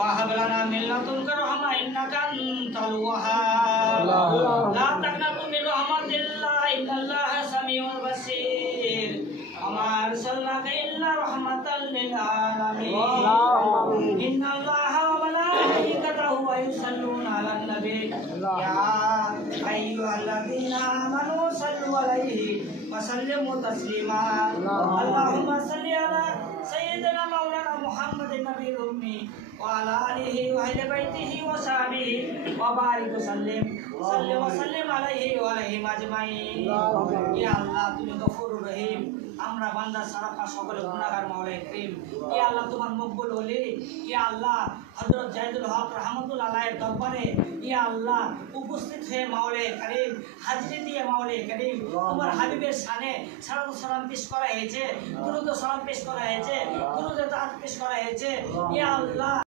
وهب لنا من لدنك رحمة إنك أنت الوهاب لا تقنطوا من رحمة الله إن الله سميع بصير وما أرسلناك إلا رحمة للعالمين إن الله وملائكته يصلون على النبي يا أيها الذين آمنوا صلوا عليه وسلموا تسليما اللهم صل على سيدنا مولانا محمد النبي الأمي وعلى آله وأهل بيته وصحبه وبارك وسلم وسلم عليه وعليهم أجمعين يا الله তুমি গফুরুর রহিম আমরা বান্দা সারাফা সকলে গুনাহগার মাওলা করিম ইয়া আল্লাহ তোমার মকবুল ওলি ইয়া আল্লাহ হযরত জাহিদুল হক রাহমাতুল্লাহ আলাইহির দরবারে ইয়া আল্লাহ উপস্থিত হয়ে মাওলা করিম হাজিরি দিয়ে মাওলা করিম তোমার হাবিবের শানে সালাতু সালাম পেশ করা হয়েছে দুরূদ ও সালাম পেশ করা হয়েছে দুরূদ ও তাআত পেশ করা হয়েছে ইয়া আল্লাহ